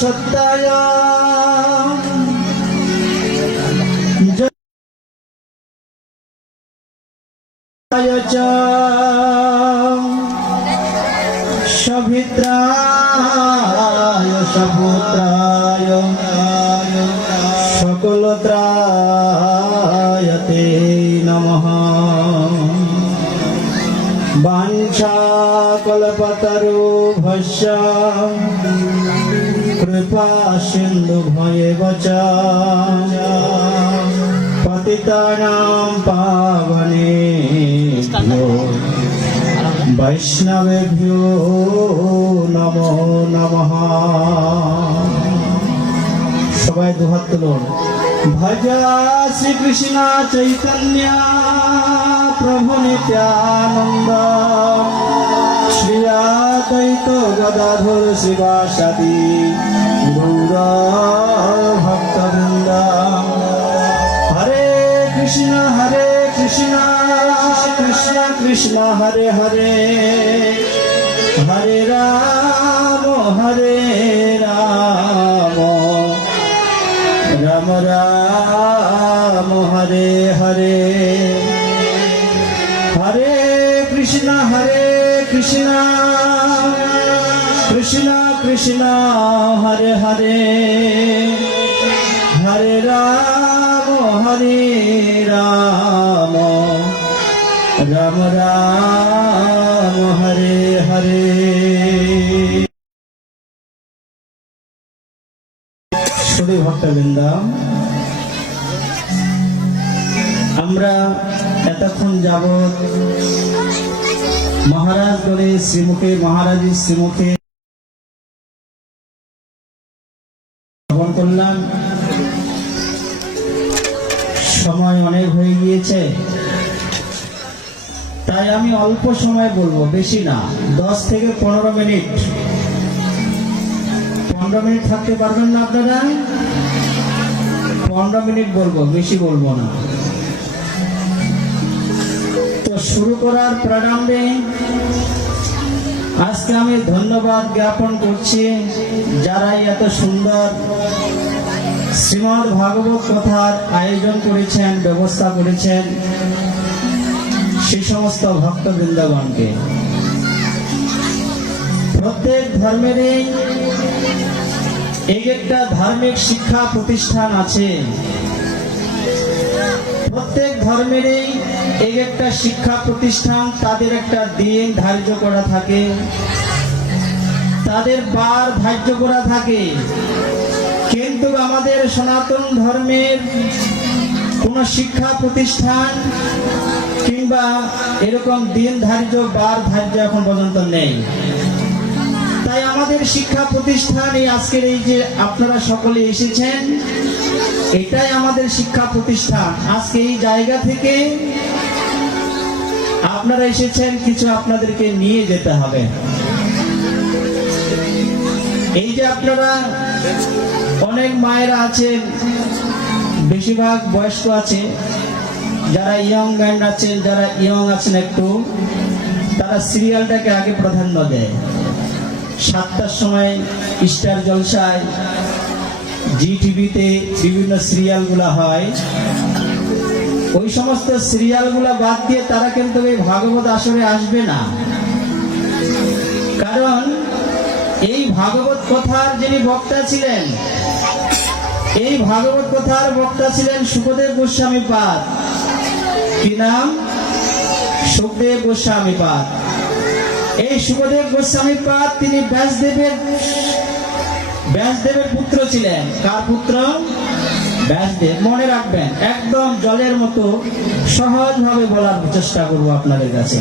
সত্যায় সভিত্রায় সপুত্রায় সকলত্রায়তে নমঃ। বাঞ্ছাকল্পতরুভ্যশ্চ কৃপা সিন্ধুভ্যেব চ পতিতানাং পাবনেভ্যো বৈষ্ণবেভ্যো নমো নমঃ। সবাই দুহাত তুলুন। ভজ শ্রীকৃষ্ণ চৈতন্য প্রভু নিত্যানন্দ শ্রী অদ্বৈত গদাধর শিবাসাদি গৌর ভক্তবৃন্দ। হরে কৃষ্ণ কৃষ্ণ কৃষ্ণ হরে হরে হরে রাম রাম রাম হরে হরে। হরে কৃষ্ণ কৃষ্ণ কৃষ্ণ হরে হরে হরে রাম রাম রাম হরে হরে। শুধু ভক্তবৃন্দ, আমরা এতক্ষণ যাবৎ মহারাজগণের শ্রীমুখে মহারাজের শ্রীমুখে শ্রবণ করলাম। সময় অনেক হয়ে গিয়েছে, তাই আমি অল্প সময় বলবো, বেশি না, 10 থেকে 15 মিনিট। 15 মিনিট থাকতে পারবেন না আপনারা? 15 মিনিট বলবো, বেশি বলবো না। তো শুরু করার প্রারম্ভে আজকে আমি ধন্যবাদ জ্ঞাপন করছি যারা এত সুন্দর শ্রীমদ্ ভাগবত কথার আয়োজন করেছেন, ব্যবস্থা করেছেন, সেই সমস্ত ভক্তবৃন্দগণকে। প্রত্যেক ধর্মেরই এক একটা ধার্মিক শিক্ষা প্রতিষ্ঠান আছে। প্রত্যেক ধর্মেরই এক একটা শিক্ষা প্রতিষ্ঠান, তাদের একটা দিন ধার্য করা থাকে, তাদের বার ধার্য করা থাকে। কিন্তু আমাদের সনাতন ধর্মের কোন শিক্ষা প্রতিষ্ঠান কিংবা এরকম দিন ধার্য বার ধার্য এখন পর্যন্ত নেই। তাই আমাদের শিক্ষা প্রতিষ্ঠান এই আজকের এই যে আপনারা সকলে এসেছেন, এটাই আমাদের শিক্ষা প্রতিষ্ঠান। আজকে এই জায়গা থেকে আপনারা এসেছেন, কিছু আপনাদেরকে নিয়ে যেতে হবে। এই যে আপনারা অনেক মায়েরা আছেন, বেশিরভাগ বয়স্ক আছে, যারা ইয়ং ম্যান আছেন, যারা ইয়ং আছেন একটু, তারা সিরিয়ালটাকে আগে প্রাধান্য দেয়। 7টার সময় স্টার জলসায়, জি টিভিতে বিভিন্ন সিরিয়ালগুলো হয়, ওই সমস্ত সিরিয়ালগুলো বাদ দিয়ে তারা কিন্তু এই ভাগবত আসরে আসবে না। কারণ এই ভাগবত কথার যিনি বক্তা ছিলেন, এই ভাগবত কথার বক্তা ছিলেন সুখদেব গোস্বামী পাদ। কি নাম? সুখদেব গোস্বামী পাদ। এই সুখদেব গোস্বামী পাদ তিনি ব্যাসদেবের পুত্র ছিলেন। কার পুত্র? ব্যাসদেব। মনে রাখবেন, একদম জলের মতো সহজভাবে বলার চেষ্টা করব আপনাদের কাছে।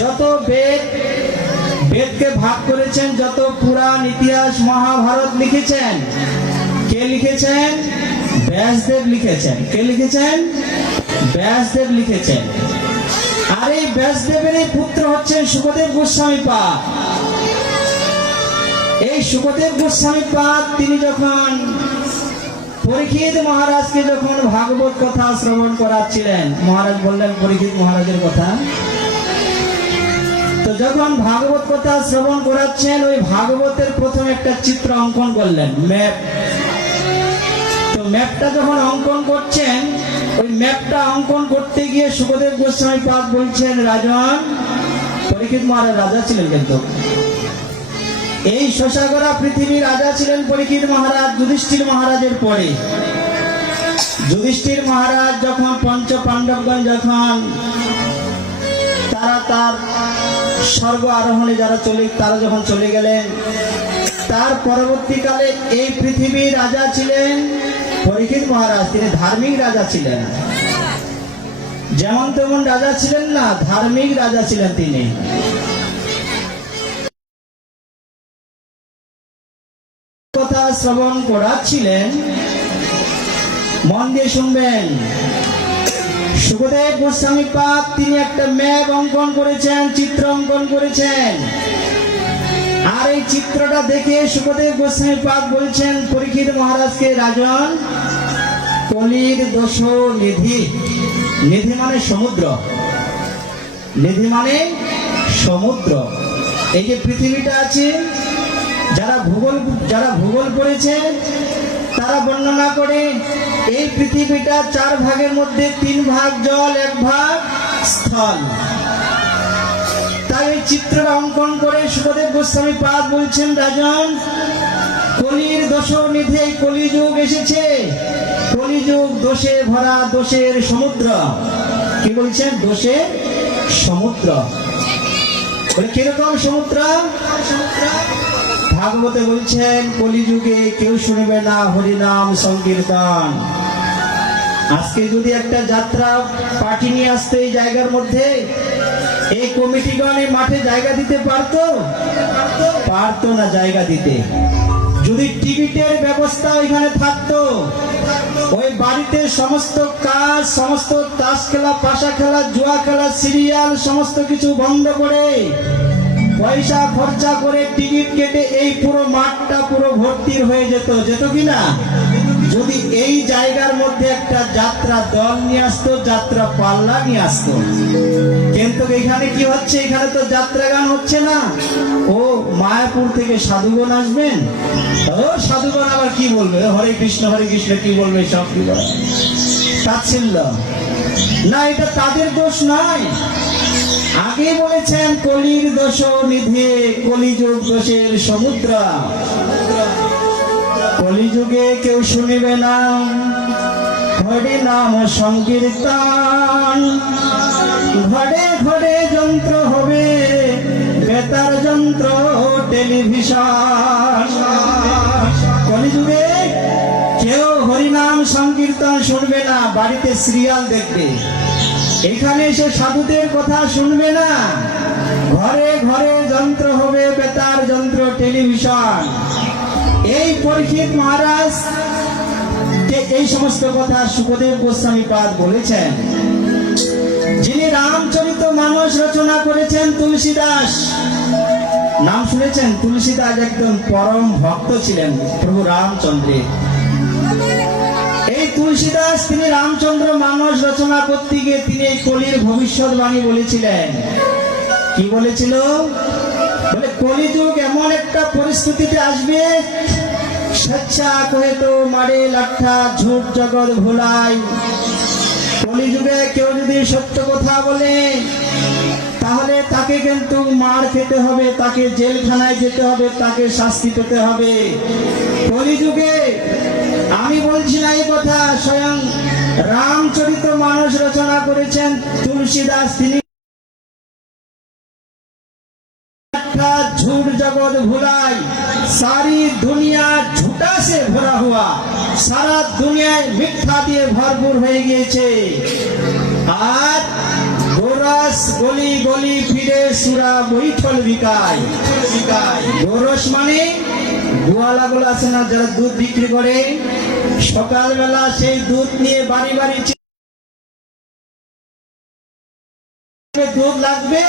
যত বেদকে ভাগ করেছেন, যত পুরাণ ইতিহাস মহাভারত লিখেছেন, কে লিখেছেন? ব্যাসদেব লিখেছেন। কে লিখেছেন? ব্যাসদেব লিখেছেন। আর এই ব্যাসদেবের পুত্র হচ্ছেন সুখদেব গোস্বামী পাদ। এই সুখদেব গোস্বামী পাদ তিনি যখন পরীক্ষিত মহারাজকে যখন ভাগবত কথা শ্রবণ করাচ্ছিলেন, মহারাজ বললেন পরীক্ষিত মহারাজের কথা, তো যখন ভাগবত কথা শ্রবণ করাচ্ছেন, ওই ভাগবতের প্রথম একটা চিত্র অঙ্কন করলেন, ম্যাপ। তো ম্যাপটা যখন অঙ্কন করছেন, ওই ম্যাপটা অঙ্কন করতে গিয়ে সুখদেব গোস্বামী পাদ বলছেন, রাজন, পরীক্ষিত মহারাজ রাজা ছিলেন, কিন্তু এই শশাগরা পৃথিবীর রাজা ছিলেন পরীক্ষিত মহারাজ যুধিষ্ঠির মহারাজের পরে। যুধিষ্ঠির মহারাজ যখন পঞ্চ পাণ্ডবগণ যখন তার স্বর্গ আরোহণে তারা যখন চলে গেলেন, তার পরবর্তীকালে এই পৃথিবীর রাজা ছিলেন পরীক্ষিত মহারাজ। তিনি ধার্মিক রাজা ছিলেন, যেমন তেমন রাজা ছিলেন না, ধার্মিক রাজা ছিলেন তিনি। কথা শ্রবণ করাচ্ছিলেন, মন দিয়ে শুনবেন। সুখদেব গোস্বামী পাদ তিনি একটা ম্যাপ অঙ্কন করেছেন, চিত্র অঙ্কন করেছেন। আর এই চিত্রটা দেখে সুখদেব গোস্বামী পাদ বলছেন পরীক্ষিত মহারাজকে, রাজন, কলির দোষ নিধি। নিধি মানে সমুদ্র, নিধি মানে সমুদ্র। এই যে পৃথিবীটা আছে, যারা ভূগোল পড়েছে তারা বর্ণনা করে এই পৃথিবীটা 4 ভাগের মধ্যে 3 ভাগ জল, 1 ভাগ স্থল। তাই এই চিত্রটা অঙ্কন করে সুখদেব গোস্বামী পাদ বলছেন, রাজন, কলির দোষ নিধি, এই কলিযুগ এসেছে, কলিযুগ দোষে ভরা, দোষের সমুদ্র। কি বলছেন? দোষের সমুদ্র। বলে কিরকম সমুদ্র? ভাগবতে বলছেন, কলিযুগে কেউ শুনবে না হরিনাম সংকীর্তন। আজকে যদি একটা যাত্রা পার্টি নিয়ে আসতে এই জায়গার মধ্যে, এই কমিটিগণ এই মাঠে জায়গা দিতে পারতো না জায়গা দিতে। যদি টিকিটের ব্যবস্থা ওইখানে থাকতো, ওই বাড়িতে সমস্ত কাজ, সমস্ত তাস খেলা, পাশা খেলা, জুয়া খেলা, সিরিয়াল সমস্ত কিছু বন্ধ করে, পয়সা খরচা করে টিকিট কেটে এই পুরো মাঠটা পুরো ভর্তি হয়ে যেত কিনা? যদি এই জায়গার মধ্যে একটা যাত্রা দল নিয়ে আসতো, যাত্রা পাল্লা নিয়ে আসতো। কিন্তু এখানে কি হচ্ছে? এখানে তো যাত্রা গান হচ্ছে না। ও মায়াপুর থেকে সাধুগণ আসবেন, ও সাধুগণ আবার কি বলবে, হরে কৃষ্ণ কি বলবে, সব কি বলে তাচ্ছিল্য না। এটা তাদের দোষ নয়। আগে বলেছেন কলির দোষ নিধি, কলিযুগ দোষের সমুদ্র। কলিযুগে কেউ শুনিবে না হরি নাম সংকীর্তন। ঘরে ঘরে যন্ত্র হবে, বেতার যন্ত্র, টেলিভিশন। কলিযুগে কেউ হরিনাম সংকীর্তন শুনবে না, বাড়িতে সিরিয়াল দেখবে। এখানে এসে সাধুদের কথা শুনবে না। ঘরে ঘরে যন্ত্র হবে, বেতার যন্ত্র, টেলিভিশন। এই পরীক্ষিত মহারাজ এই সমস্ত কথা সুখদেব গোস্বামী পাদ বলেছেন। যিনি রামচরিত মানস রচনা করেছেন তুলসীদাস, নাম শুনেছেন? তুলসীদাস একদম পরম ভক্ত ছিলেন প্রভু রামচন্দ্রের। এই তুলসীদাস তিনি রামচন্দ্র মানস রচনা করতে গিয়ে তিনি এই কলির ভবিষ্যৎবাণী বলেছিলেন। কি বলেছিল? বলে কলিযুগ এমন একটা পরিস্থিতিতে আসবে, স্বেচ্ছা কহে তো মারে লাঠা, ঝুট জগৎ ভোলাই। কলিযুগে কেউ যদি সত্য কথা বলে তাহলে তাকে কিন্তু মার খেতে হবে, তাকে জেলখানায় যেতে হবে, তাকে শাস্তি পেতে হবে। কলিযুগে, আমি বলছি না এই কথা, স্বয়ং রামচরিত মানস রচনা করেছেন তুলসীদাস। তিনি झूठ जगत भुलाई, सारी दुनिया झूठा से भरा हुआ, सारा दुनिया मिथ्या दिए भरपूर हो गए। आज गोरस गली गली फिरे सुरा बैठल बिकाय। गोरस माने গোয়ালা গুলো আছে না, যারা দুধ বিক্রি করে, সকালবেলা সেই দুধ নিয়ে বাড়ি বাড়ি দুধ লাগবে,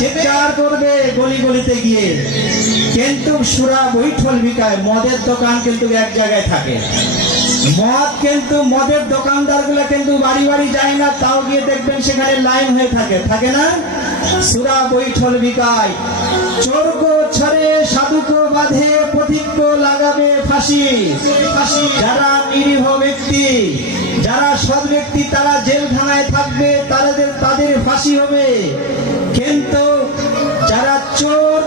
চিৎকার করবে গলি গলিতে গিয়ে। কিন্তু সুরা বৈঠল বিকায়, মদের দোকান কিন্তু এক জায়গায় থাকে। মদ কিন্তু, মদের দোকানদার গুলা কিন্তু বাড়ি বাড়ি যায় না, তাও গিয়ে দেখবেন সেখানে লাইন হয়ে থাকে, থাকে না? সুরা বৈঠল বিকায়, চোরকো ছড়ে সাধুকো বাঁধে পথিকো লাগাবে ফাঁসি। যারা নিরীহ ব্যক্তি, যারা সৎ ব্যক্তি, তারা জেলখানায় থাকবে, তাদের ফাঁসি হবে। কিন্তু যারা চোর,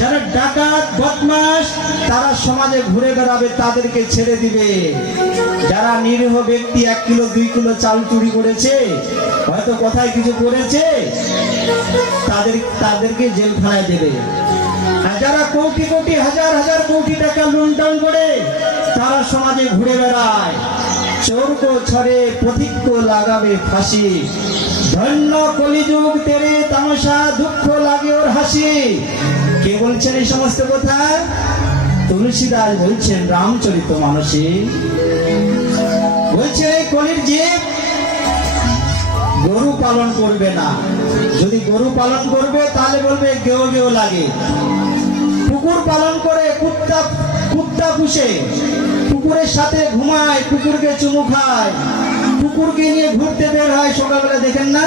যারা ডাকাত বদমাশ, তারা সমাজে ঘুরে বেড়াবে, তাদেরকে ছেড়ে দিবে। যারা নিরীহ ব্যক্তি 1 কিলো 2 কিলো চাল চুরি করেছে, হয়তো কোথায় কিছু করেছে, তাদেরকে জেলখানায় দেবে। আর যারা কোটি কোটি হাজার হাজার কোটি টাকা লুণ্ঠন করে, তারা সমাজে ঘুরে বেড়ায়, চোরকো ছড়ে পথিকো লাগাবে ফাঁসি। ধন্য কলিযুগ তেরে তামাশা, দুঃখ লাগে ওর হাসি। কে বলছেন এই সমস্ত কথা? তুলসীদাস বলছেন রামচরিত মানসে। বলছে কলির জীব গরু পালন করবে না, যদি গরু পালন করবে তাহলে বলবে গেও গেও লাগে। কুকুর পালন করে, কুত্তা পুষে, কুকুরের সাথে ঘুমায়, কুকুরকে চুমু খায়, কুকুরকে নিয়ে ঘুরতে বের হয় সকালবেলা, দেখেন না?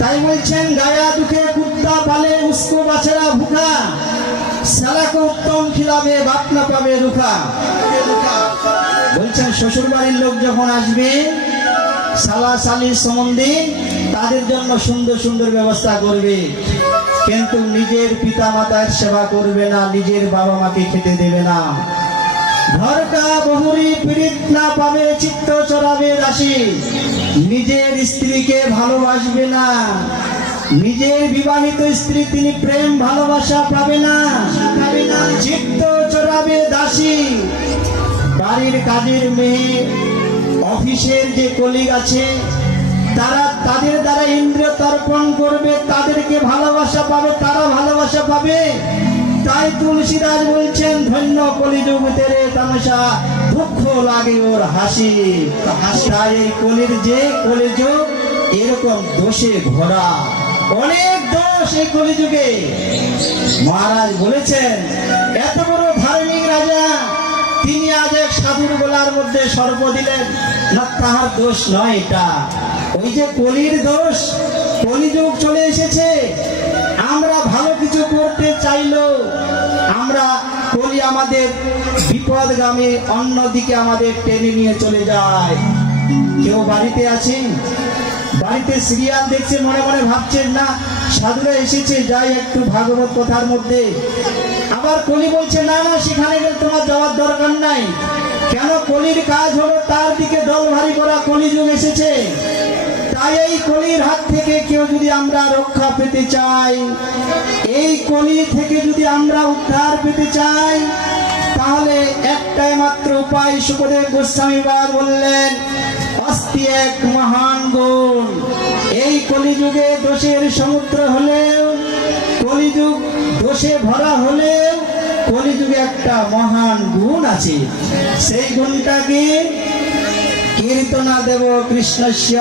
তাই বলছেন গায়া দুঃখে কুত্তা পালে উসকো বাছেরা ভুখা, সালাকে উত্তম খিলাবে বাপ না পাবে রুখা। বলছেন শ্বশুর বাড়ির লোক যখন আসবে, সালা সালির সম্বন্ধে, তাদের জন্য সুন্দর সুন্দর ব্যবস্থা করবে, কিন্তু নিজের পিতা মাতার সেবা করবে না, নিজের বাবা মাকে খেতে দেবে না। ঘরকা বহুরি পীড়িত না পাবে, চিত্ত চড়াবে দাসী। নিজের স্ত্রীকে ভালোবাসবে না, নিজের বিবাহিত স্ত্রী তিনি প্রেম ভালোবাসা পাবে না, চিত্ত চড়াবে দাসী। বাড়ির কাজের মেয়ে, অফিসের যে কলিগ আছে, তারা তাদের দ্বারা ইন্দ্রিয় তর্পণ করবে, তাদেরকে ভালোবাসা পাবে, তারা ভালোবাসা পাবে। তাই তুলসীদাস বলছেন ধন্য কলিযুগ তেরে তামাশা, দুঃখ লাগে ওর হাসি। তাই এই কলির যে কলিযুগ এরকম দোষে ভরা, অনেক দোষ এই কলিযুগে। মহারাজ বলেছেন এত বড় ধার্মিক রাজা, তিনি আজ এক সাধুর গলার মধ্যে সর্প দিলেন না, তাহার দোষ নয় এটা, ওই যে কলির দোষ। কলিযুগ চলে এসেছে, আমরা ভালো কিছু করতে চাইলেও আমরা কলি আমাদের বিপদগামী অন্যদিকে আমাদের টেনে নিয়ে চলে যায়। কেউ বাড়িতে আছেন, বাড়িতে সিরিয়াল দেখছে, মনে মনে ভাবছেন না সাধুরা এসেছে, যাই একটু ভাগবত কথার মধ্যে। আবার কলি বলছে না না, সেখানে গেলে তোমার যাওয়ার দরকার নাই। কেন? কলির কাজ হলো তার দিকে দল ভারী করা, কলিযুগ এসেছে। তাই এই কলির হাত থেকে কেউ যদি আমরা রক্ষা পেতে চাই, এই কলি থেকে যদি আমরা উদ্ধার পেতে চাই, তাহলে একটাই মাত্র উপায়। সুখদেব গোস্বামী বাদ বললেন অস্তি এক মহান গুণ। এই কলিযুগে দোষের সমুদ্র হলেও, কলিযুগ দোষে ভরা হলেও, কলিযুগে একটা মহান গুণ আছে। সেই গুণটা কি? কীর্তনা দেব কৃষ্ণস্য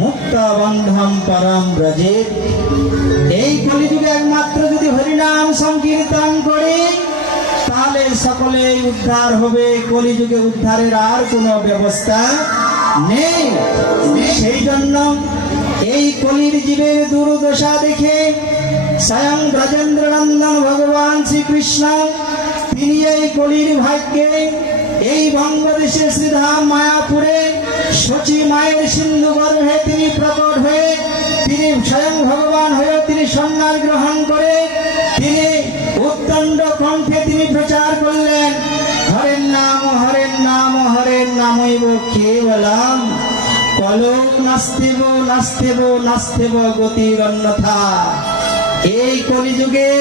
মুক্ত বন্ধম পরম ব্রজে। এই কলিযুগে একমাত্র যদি হরিনাম সংকীর্তন করি, তাহলে সকলেই উদ্ধার হবে। কলিযুগে উদ্ধারের আর কোনো ব্যবস্থা নেই। সেই জন্য এই কলির জীবের দুর্দশা দেখে স্বয়ং ব্রজেন্দ্র নন্দন ভগবান শ্রীকৃষ্ণ তিনি এই কলির ভাগ্যে এই বঙ্গদেশে শ্রীধাম মায়াপুরে শচী মায়ের সিন্ধু গর্ভে তিনি প্রকট হয়ে, তিনি স্বয়ং ভগবান হয়ে তিনি সন্ন্যাস গ্রহণ করে তিনি উত্তণ্ড কণ্ঠে তিনি প্রচার করলেন হরের নাম হরের নাম হরের নামৈব কেবলম কলক নাস্তেব নাস্তেব নাস্তেব গতির অন্যথা। এই কলিযুগে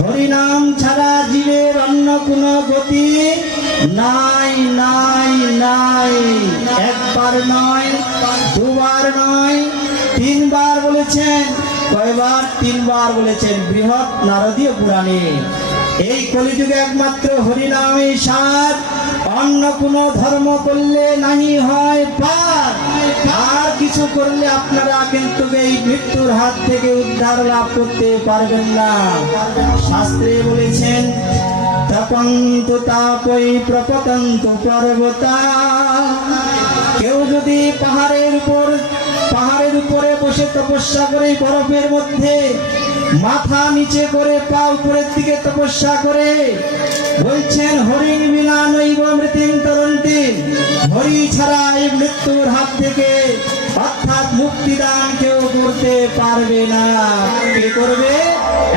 হরিনাম ছাড়া জীবের অন্য কোনো গতি নাই নাই নাই। একবার নয়, দুবার নয়, তিনবার বলেছেন। কয়বার? তিনবার বলেছেন বৃহৎ নারদীয় পুরাণে। এই কলিযুগে একমাত্র হরিনামই সার, অন্য কোনো ধর্ম করলে নাহি হয় পার। আর কিছু করলে আপনারা কিন্তু এই মৃত্যুর হাত থেকে উদ্ধার লাভ করতে পারবেন না। শাস্ত্রে বলেছেন তপন্তু তাপৈ প্রপতন্তু পর্বতা। কেউ যদি পাহাড়ের উপর, পাহাড়ে বসে তপস্যা করে বরফের মধ্যে মাথা নিচে করে পা উপরের দিকে তপস্যা করে বলছেন হরিণ বিনা নৈব মৃত্যুং তরন্তি, হরি ছাড়া এই মৃত্যুর হাত থেকে অর্থাৎ মুক্তিদান কেউ করতে পারবে না। কে করবে?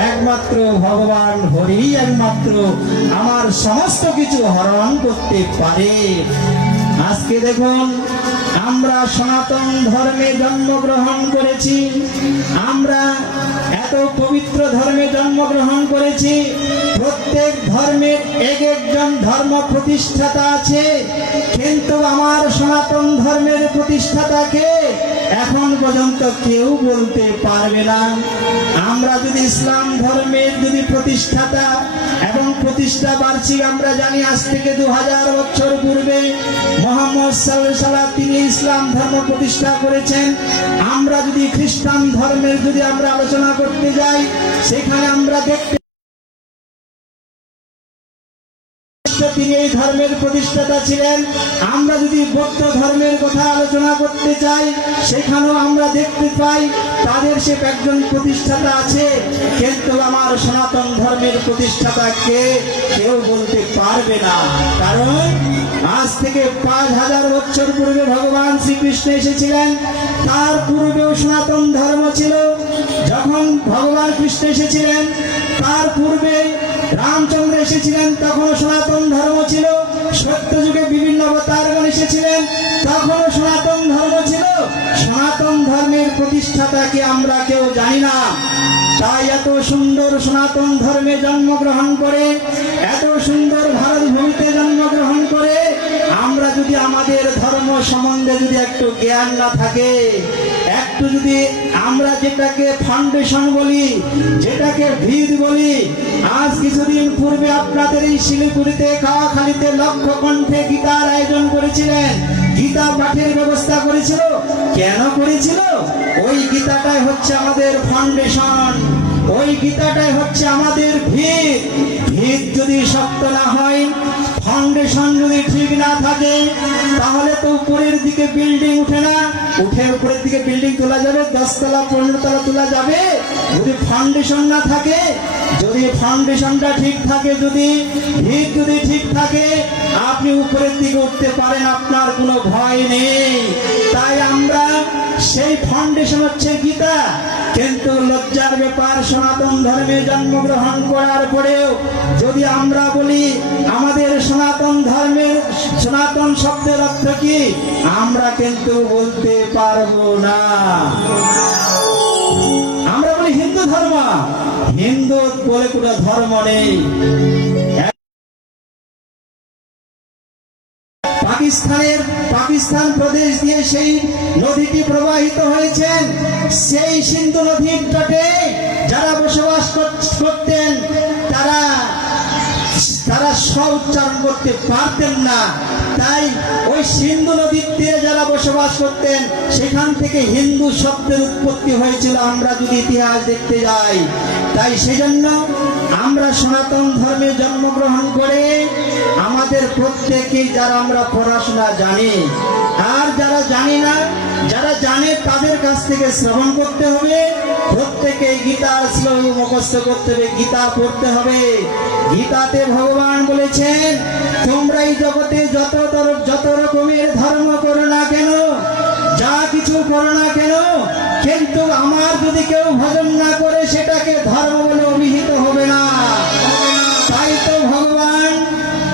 একমাত্র ভগবান হরি একমাত্র আমার সমস্ত কিছু হরণ করতে পারে। আজকে দেখুন আমরা সনাতন ধর্মে জন্মগ্রহণ করেছি, আমরা এত পবিত্র ধর্মে জন্মগ্রহণ করেছি। প্রত্যেক ধর্মের এক একজন ধর্ম প্রতিষ্ঠাতা আছে, কিন্তু আমার সনাতন ধর্মের প্রতিষ্ঠাতাকে এখন পর্যন্ত কেউ বলতে পারবে না। আমরা যদি ইসলাম ধর্মের যদি প্রতিষ্ঠাতা এবং প্রতিষ্ঠা বার্ষিক আমরা জানি, আজ থেকে 2000 বছর পূর্বে মুহাম্মদ সাল্লাল্লাহু আলাইহি ওয়াসাল্লাম তিনি ইসলাম ধর্ম প্রতিষ্ঠা করেছেন। আমরা যদি খ্রিস্টান ধর্মের যদি আমরা আলোচনা করতে যাই, সেখানে আমরা দেখতে তিনি এই ধর্মের প্রতিষ্ঠাতা ছিলেন। আমরা যদি বৌদ্ধ ধর্মের কথা আলোচনা করতে চাই, সেখানেও আমরা দেখতে পাই তাদের সে একজন প্রতিষ্ঠাতা আছে, কিন্তু আমার সনাতন ধর্মের প্রতিষ্ঠাতাকে কেউ বলতে পারবে না। কারণ আজ থেকে 5000 বছর পূর্বে ভগবান শ্রীকৃষ্ণ এসেছিলেন, তার পূর্বেও সনাতন ধর্ম ছিল। যখন ভগবান কৃষ্ণ এসেছিলেন তার পূর্বে রামচন্দ্র এসেছিলেন, তখনও সনাতন ধর্ম ছিল। সত্যযুগে বিভিন্ন অবতারগণ এসেছিলেন, তখনও সনাতন ধর্ম ছিল। সনাতন ধর্মের প্রতিষ্ঠাতাকে আমরা কেউ জানি না। তাই এত সুন্দর সনাতন ধর্মে জন্মগ্রহণ করে, এত সুন্দর ভারত ভূমিতে জন্মগ্রহণ করে আমরা যদি আমাদের ধর্ম সম্বন্ধে যদি একটু জ্ঞান না থাকে, একটু যদি আমরা যেটাকে ফাউন্ডেশন বলি, যেটাকে ভিত বলি, আজ কিছুদিন পূর্বে আপনাদের এই শিলিগুড়িতে কাওয়াখালীতে লক্ষ কণ্ঠে গীতার আয়োজন করেছিলেন, গীতা পাঠের ব্যবস্থা করেছিল। কেন করেছিল? ওই গীতাটাই হচ্ছে আমাদের ফাউন্ডেশন, ওই গীতাটাই হচ্ছে আমাদের ভিত। ভিত যদি শক্ত না হয়, ফাউন্ডেশন যদি ঠিক না থাকে, তাহলে তো উপরের দিকে বিল্ডিং উঠে না। উঠে উপরের দিকে বিল্ডিং তোলা যাবে, 10 তলা 15 তলা তোলা যাবে, যদি ফাউন্ডেশন না থাকে। যদি ফাউন্ডেশনটা ঠিক থাকে, যদি ভিত যদি ঠিক থাকে, আপনি উপরের দিকে উঠতে পারেন, আপনার কোনো ভয় নেই। তাই আমরা সেই ফাউন্ডেশন হচ্ছে গীতা। কিন্তু লজ্জার ব্যাপার, সনাতন ধর্মে জন্মগ্রহণ করার পরেও যদি আমরা বলি আমাদের সনাতন ধর্মের সনাতন শব্দের অর্থ কি, আমরা কিন্তু বলতে পারবো না। আমরা বলি হিন্দু ধর্ম, হিন্দু বলে কোনো ধর্ম নেই। পাকিস্তান প্রদেশ দিয়ে সেই নদীটি প্রবাহিত হয়েছেন, সেই সিন্ধু নদীর তটে যারা বসবাস করতেন তারা উচ্চারণ করতে পারতেন না। তাই ওই সিন্ধু নদীর তীরে যারা বসবাস করতেন, সেখান থেকে হিন্দু শব্দের উৎপত্তি হয়েছিল, আমরা যদি ইতিহাস দেখতে যাই। তাই সেজন্য আমরা সনাতন ধর্মে জন্মগ্রহণ করে আমাদের প্রত্যেকেই, যারা আমরা পড়াশোনা জানি আর যারা জানি না, যারা জানে তাদের কাছ থেকে শ্রবণ করতে হবে। প্রত্যেকে গীতার শ্লোক মুখস্থ করতে হবে, গীতা পড়তে হবে। গীতাতে ভগবান বলেছেন, তোমরা এই জগতে যত রকমের ধর্ম করো না কেন, যা কিছু করো না কেন, কিন্তু আমার যদি কেউ ভজন না করে, সেটাকে ধর্ম বলে অভিহিত হবে না। তাই তো ভগবান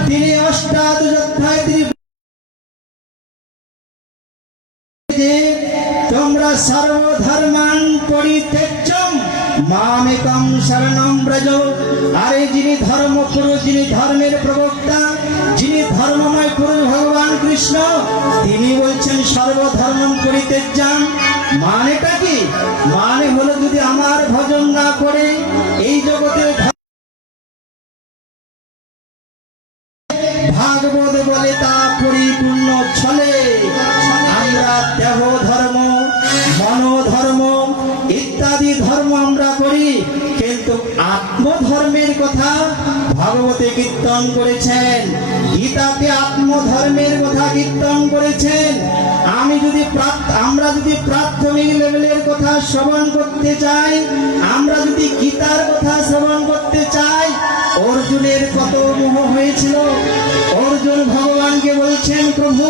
তিনি অষ্টাদশোধ্যায় তিনি তোমরা সর্বধর্মান পরিত্যাজ্যম মামেকং শরণং ব্রজ। আরে যিনি ধর্মপুরুষ, যিনি ধর্মের প্রবক্তা, যিনি ধর্মময় পুরুষ ভগবান কৃষ্ণ, তিনি বলছেন সর্বধর্মং পরিত্যাজ্যম। মানেটা কি? মানে হলো যদি আমার ভজন না করে এই জগতে ভাগবত বলে তা পরিপূর্ণ ছলে। আমরা দেহ ধর্ম, মনোধর্ম ইত্যাদি ধর্ম আমরা করি, কিন্তু আত্মধর্মের কথা ভাগবতে কীর্তন করেছেন, গীতাতে আত্মধর্মের কথা কীর্তন করেছেন। আমরা যদি প্রাথমিক লেভেলের কথা শ্রবণ করতে চাই, আমরা যদি গীতার কথা শ্রবণ করতে চাই, অর্জুনের কত মোহ হয়েছিল। অর্জুন ভগবানকে বলছেন, প্রভু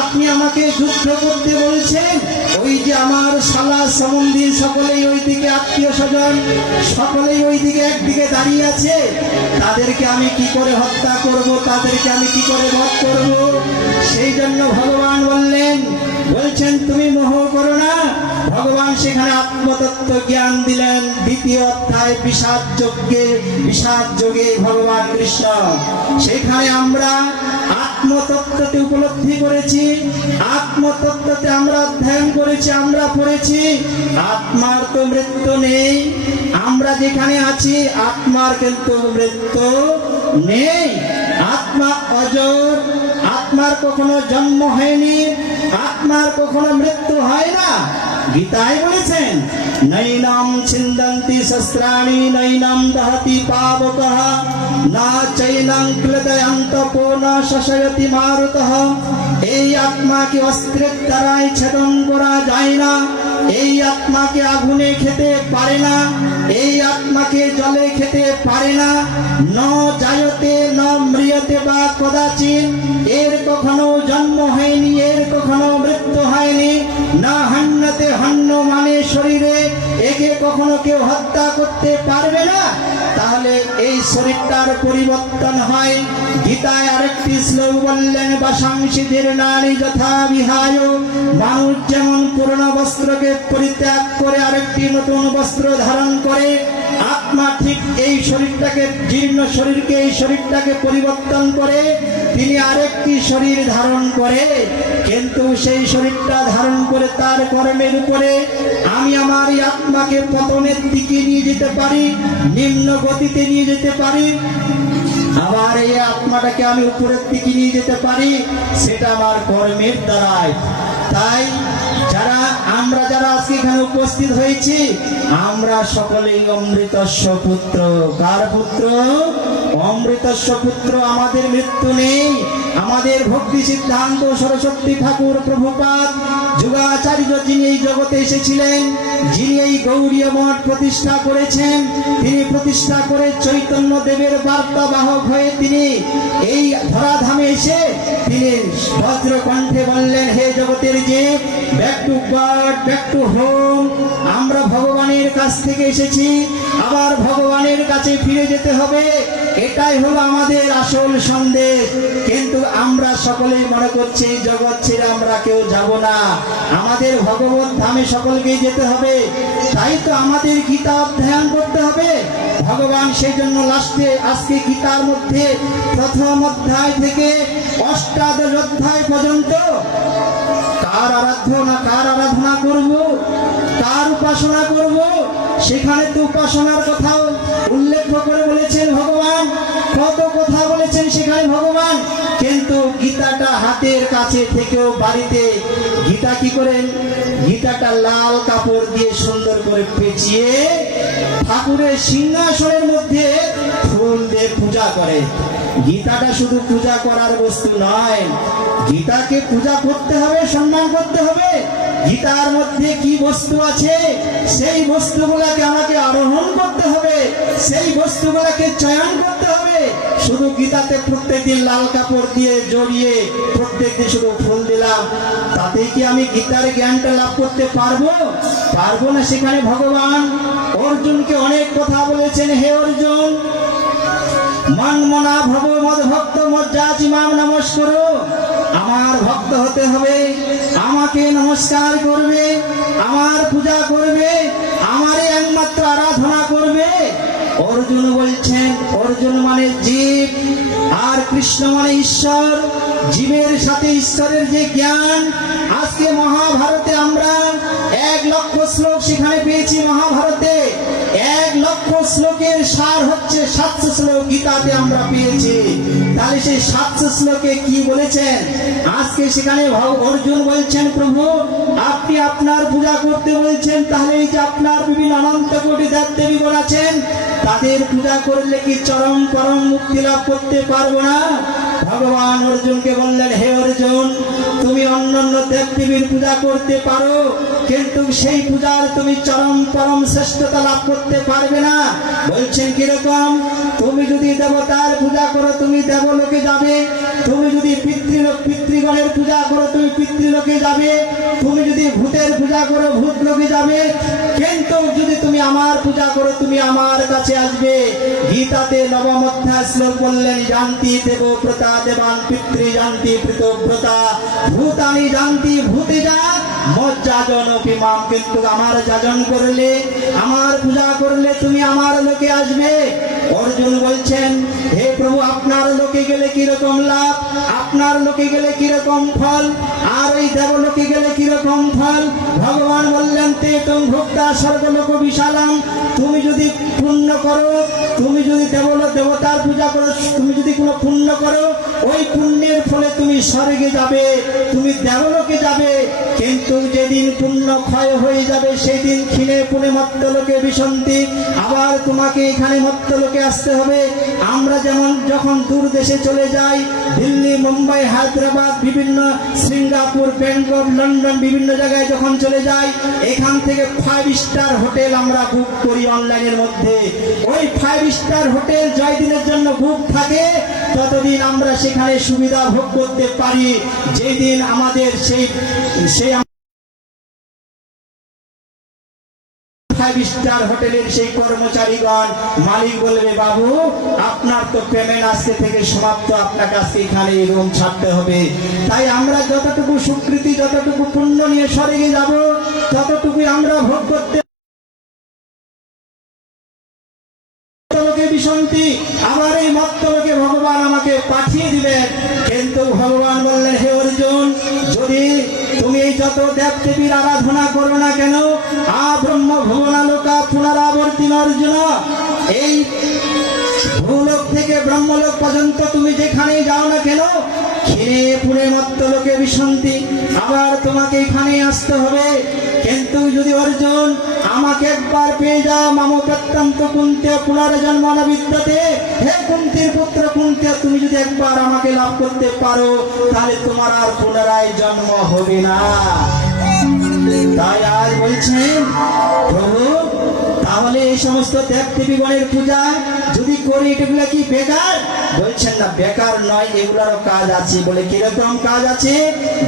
আপনি আমাকে যুদ্ধ করতে বলছেন, ওই যে আমার শালা সম্বন্ধী সকলেই ওইদিকে, আত্মীয় স্বজন সকলেই ওইদিকে একদিকে দাঁড়িয়ে আছে, তাদেরকে আমি কি করে হত্যা করব, তাদেরকে আমি কি করে বধ করব। সেই জন্য ভগবান বলছেন তুমি মোহ করো না। ভগবান সেখানে আত্মতত্ত্ব জ্ঞান দিলেন। দ্বিতীয় অধ্যায় বিষাদ যোগে ভগবান কৃষ্ণ, সেখানে আমরা আত্মতত্ত্বতে উপলব্ধি করেছি, আত্মতত্ত্বতে আমরা অধ্যয়ন করেছি, আমরা পড়েছি আত্মার তো মৃত্যু নেই। আমরা যেখানে আছি আত্মার কিন্তু মৃত্যু নেই। আত্মা অজর, আত্মার কখনো জন্ম হয়নি, আত্মার কখনো মৃত্যু হয় না। গীতায় বলেছেন নৈনাম ছিন্দন্তি শস্ত্রাণি নৈনাম দহতি পাবকঃ না চৈনাং ক্লেদয়ন্তপো না শশয়তি মারুতঃ। এই আত্মাকে অস্ত্রের দ্বারাই ছেদন করা যায় না, এই আত্মাকে আগুনে খেতে পারে না, এই আত্মাকে জলে খেতে পারে না। ন জায়তে ন ম্রিয়তে বা কদাচিৎ, এর কখনো জন্ম হয়নি, এর কখনো মৃত্যু হয়নি। না হন্যতে, হন্য মানে শরীরে, একে কখনো কেউ হত্যা করতে পারবে না। তাহলে এই শরীরটার পরিবর্তন হয়। গীতায় আরেকটি শ্লোক বললেন, বাসাংসি জীর্ণানি যথা বিহায়। মানুষ যেমন পুরনো বস্ত্রকে পরিত্যাগ করে আরেকটি নতুন বস্ত্র ধারণ করে, আত্মা ঠিক এই শরীরটাকে, জীর্ণ শরীরকে, এই শরীরটাকে পরিবর্তন করে তিনি আরেকটি শরীর ধারণ করে। কিন্তু সেই শরীরটা ধারণ করে তার কর্মের উপরে আমি আমার এই আত্মাকে পতনের দিকে নিয়ে যেতে পারি, নিম্ন গতিতে নিয়ে যেতে পারি, আবার এই আত্মাটাকে আমি উপরের দিকে নিয়ে যেতে পারি, সেটা আমার কর্মের দ্বারাই। তাই আমরা যারা আজকে এখানে উপস্থিত হয়েছি, আমরা সকলেই অমৃতস্ব পুত্র। কার পুত্র? অমৃতস্ব পুত্র। আমাদের মৃত্যু নেই। আমাদের ভক্তি সিদ্ধান্ত সরস্বতী ঠাকুর প্রভুপাদ যুগাচার্য, যিনি এই জগতে এসেছিলেন, যিনি এই গৌড়ীয় মঠ প্রতিষ্ঠা করেছেন, তিনি প্রতিষ্ঠা করে চৈতন্য দেবের বার্তাবাহক হয়ে তিনি এই ধরাধামে এসে তিনি বজ্র কণ্ঠে বললেন, হে জগতের জীব, back to god, back to home. আমরা ভগবানের কাছ থেকে এসেছি, আবার ভগবানের কাছে ফিরে যেতে হবে। এটাই হলো আমাদের আসল সন্দেশ। কিন্তু আমরা সকলেই মনে করছি এই জগৎ ছেড়ে আমরা কেউ যাব না, আমাদের ভগবত ধামে সকলকেই যেতে হবে। তাই তো আমাদের গীতা অধ্যয়ন করতে হবে। ভগবান সেই জন্য লাস্টে আজকে গীতার মধ্যে প্রথম অধ্যায় থেকে অষ্টাদশ অধ্যায় পর্যন্ত কার আরাধনা করব, কার উপাসনা করব, সেখানে তো উপাসনার কথাও উল্লেখ করে বলেছেন ভগবান, কত কথা বলেছেন সেখানে ভগবান। কিন্তু গীতাটা হাতের কাছে থেকেও বাড়িতে গীতা কি করেন, গীতাটা লাল কাপড় দিয়ে সুন্দর করে পেঁচিয়ে ঠাকুরের সিংহাসনের মধ্যে ফুল দিয়ে পূজা করে। গীতাটা শুধু পূজা করার বস্তু নয়, গীতাকে পূজা করতে হবে, সম্মান করতে হবে। গীতার মধ্যে কি বস্তু আছে, সেই বস্তুগুলোকে আমাকে আরোহণ করতে হবে, সেই বস্তুগুলোকে চয়ন করতে হবে। শুধু গীতাতে প্রত্যেকদিন লাল কাপড় দিয়ে জড়িয়ে প্রত্যেকদিন শুধু ফুল দিলাম, তাতে কি আমি গীতার জ্ঞানটা লাভ করতে পারবো? পারবো না। সেখানে ভগবান অর্জুনকে অনেক কথা বলেছেন, হে অর্জুন, মন মনা ভব মদ ভক্ত মজ্জাচি মাম নমস্কার। আমার ভক্ত হতে হবে, আমাকে নমস্কার করবে, আমার পূজা করবে, আমারই একমাত্র আরাধনা করবে। অর্জুন বলছেন, অর্জুন মানে জীব আর কৃষ্ণ মানে ঈশ্বর। জীবের সাথে ঈশ্বরের যে জ্ঞান, আজকে মহাভারতে আমরা 1 লক্ষ শ্লোক সেখানে পেয়েছি। মহাভারতে 1 লক্ষ শ্লোকের সার হচ্ছে 700 শ্লোক গীতাতে আমরা পেয়েছি। তাহলে সেই 700 শ্লোকে কি বলেছেন? আজকে সেখানে অর্জুন বলছেন, প্রভু আপনি আপনার পূজা করতে বলছেন, তাহলে এই যে আপনার বিভিন্ন অনন্ত কোটি দেব দেবীগণ আছেন, তাদের পূজা করলে কি চরম পরম মুক্তি লাভ করতে পারবো না? ভগবান অর্জুনকে বললেন, হে অর্জুন, তুমি অন্যান্য দেবদেবীর পূজা করতে পারো, কিন্তু সেই পূজার তুমি চরম পরম শ্রেষ্ঠতা লাভ করতে পারবে না। বলছেন কিরকম? তুমি যদি দেবতার পূজা করো তুমি দেবলোকে যাবে, তুমি যদি পিতৃগণের পূজা করো তুমি পিতৃলোকে যাবে, তুমি যদি ভূতের পূজা করো ভূতলোকে যাবে, কিন্তু যদি তুমি আমার পূজা করো তুমি আমার কাছে আসবে। গীতাতে নবম অধ্যায় শ্লোক বললেন, জানতি দেবব্রতা দেবান পিতৃ জানতি পিতব্রতা ভূতানি জানতি ভূতে যা মজ্জাজন পিমাম। কিন্তু আমার যাজন করলে, আমার পূজা করলে তুমি আমার লোকে আসবে। অর্জুন বলছেন, হে প্রভু, আপনার লোকে গেলে কিরকম লাভ, আপনার লোকে গেলে কিরকম ফল, আর ওই দেবলোকে গেলে কিরকম ফল? ভগবান বললেন, তে তুম ভোক্তা স্বর্গলোক বিশালাম। তুমি যদি পুণ্য করো, তুমি যদি দেবতার পূজা করো, তুমি যদি কোনো পুণ্য করো, ওই পুণ্যের ফলে তুমি স্বর্গে যাবে, তুমি দেবলোকে যাবে। কিন্তু যেদিন পুণ্য ক্ষয় হয়ে যাবে সেদিন ক্ষীণে পুনে মর্ত্যলোকে বিশন্তি, আবার তোমাকে এখানে মর্ত্যলোকে আসতে হবে। আমরা যেমন যখন দূর দেশে চলে যাই, দিল্লি, মুম্বাই, হায়দ্রাবাদ, বিভিন্ন সিঙ্গাপুর, ব্যাংকক, লন্ডন, বিভিন্ন জায়গায় যখন চলে যাই, এখান থেকে 5 স্টার হোটেল আমরা বুক করি অনলাইনের মধ্যে। ওই 5 স্টার হোটেল জয়দিনের জন্য বুক থাকে, ততদিন আমরা সেখানে সুবিধা ভোগ করতে পারি। যেদিন আমাদের সেই 5 স্টার হোটেলের সেই কর্মচারীগণ, মালিক বলবে, বাবু আপনার তো পেমেন্ট আজকে থেকে সমাপ্ত, আপনার কাছে এখানে রুম ছাড়তে হবে। তাই আমরা যতটুকু স্বীকৃতি, যতটুকু পুণ্য নিয়ে স্বর্গে যাব, ততটুকুই আমরা ভোগ করতে বিশান্তি, আবার এই মর্ত্যলোকে ভগবান আমাকে পাঠিয়ে দিবেন। কিন্তু ভগবান বললেন, হে অর্জুন, যদি তুমি এই যত দেব দেবীর আরাধনা করো না কেন, ব্রহ্ম ভুবনালোকা পুনরাবর্তিন অর্জুন, এই ভূলোক থেকে ব্রহ্মলোক পর্যন্ত তুমি যেখানেই যাও না কেন, ক্ষীণে পুনে মর্ত্যলোকে বিশান্তি, আবার তোমাকে এখানে আসতে হবে। কিন্তু যদি অর্জুন আমাকে একবার পেয়ে যাও, মাম প্রত্যন্ত কুন্তে পুনর্জন্ম ন বিদ্যতে, হে কুন্তির পুত্র কুন্তে, তুমি যদি একবার আমাকে লাভ করতে পারো, তাহলে তোমার আর পুনরায় জন্ম হবে না। তাই আজ বলছেন, প্রভু, তাহলে এই সমস্ত দেব দেবীগণের পূজা যদি করি, এগুলো কি বেকার? বলছেন না, বেকার নয়, এগুলারও কাজ আছে। বলে কিরকম কাজ আছে?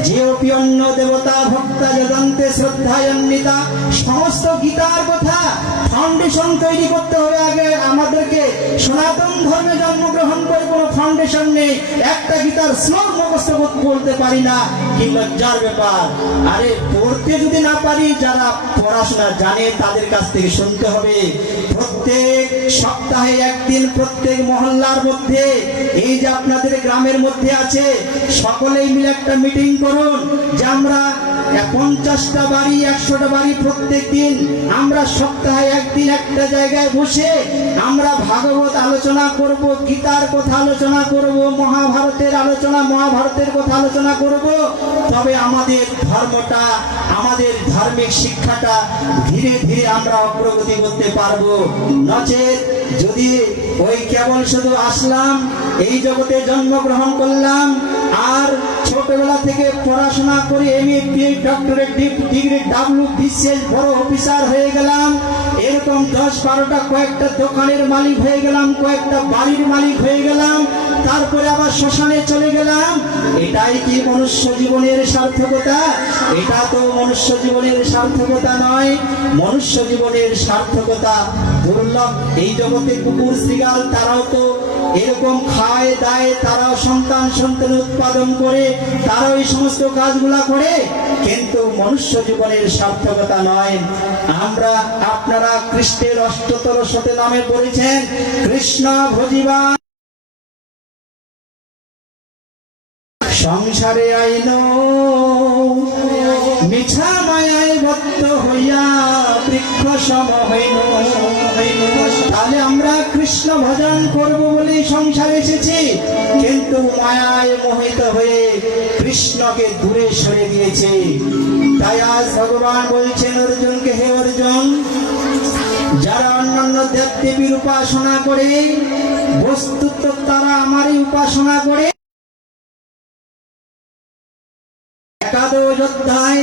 যে অপি অন্য দেবতা ভক্তা যদন্তে শ্রদ্ধায়ন্বিতা। সমস্ত গীতার কথা ফাউন্ডেশন তৈরি করতে হবে। আগে আমাদেরকে সনাতন ধর্মে জন্মগ্রহণ করে কোনো ফাউন্ডেশন নেই, একটা গীতার শ্লোক মুখস্থ বলতে পারি না, কি লজ্জার ব্যাপার। আরে পড়তে যদি না পারি, যারা পড়াশোনা জানে তাদের কাছ থেকে শুনতে হবে। প্রত্যেক সপ্তাহে একদিন প্রত্যেক মহল্লার মধ্যে, এই যে আপনাদের গ্রামের মধ্যে আছে, সকলেই মিলে একটা মিটিং করুন, যে আমরা 50টা বাড়ি, 100টা বাড়ি প্রত্যেক দিন আমরা সপ্তাহে একদিন একটা জায়গায় বসে আমরা ভাগবত আলোচনা করব, গীতার কথা আলোচনা করব, মহাভারতের কথা আলোচনা করব। তবে আমাদের ধর্মটা, আমাদের ধার্মিক শিক্ষাটা ধীরে ধীরে আমরা অগ্রগতি করতে পারবো। নচেত যদি ওই কেবল শুধু আসলাম, এই জগতে জন্মগ্রহণ করলাম, আর ছোটবেলা থেকে পড়াশোনা করে এমএ ডক্টরেট ডিগ্রি WBCS বড় অফিসার হয়ে গেলাম, এরকম 10-12টা কয়েকটা দোকানের মালিক হয়ে গেলাম, কয়েকটা বাড়ির মালিক হয়ে গেলাম, তারপরে আবার শ্মশানে চলে গেলাম, এটাই কি মনুষ্য জীবনের সার্থকতা? এটা তো মনুষ্য জীবনের সার্থকতা নয়। মনুষ্য জীবনের সার্থকতা দুর্লভ। এই জগতে কুকুর শ্রীগাল তারাও তো এরকম খায় দায়, তারাও সন্তান উৎপাদন করে, তারাও এই সমস্ত কাজগুলা করে, কিন্তু মনুষ্য জীবনের সার্থকতা নয়। আমরা, আপনারা কৃষ্ণের অষ্টতর শতে নামে পড়েছেন, কৃষ্ণ ভজিবা সংসারে আইন মিছা মায়ায় বদ্ধ হইয়া বৃক্ষ সম হইন। তাহলে আমরা কৃষ্ণ ভজন করব বলে সংসারে এসেছি, কিন্তু মায়ায় মোহিত হয়ে কৃষ্ণকে দূরে সরে দিয়েছে। তাই আজ ভগবান বলছেন অর্জুনকে, হে অর্জুন, যারা অন্যান্য দেব দেবীর উপাসনা করে, বস্তুত তারা আমারই উপাসনা করে। একাদশ অধ্যায়,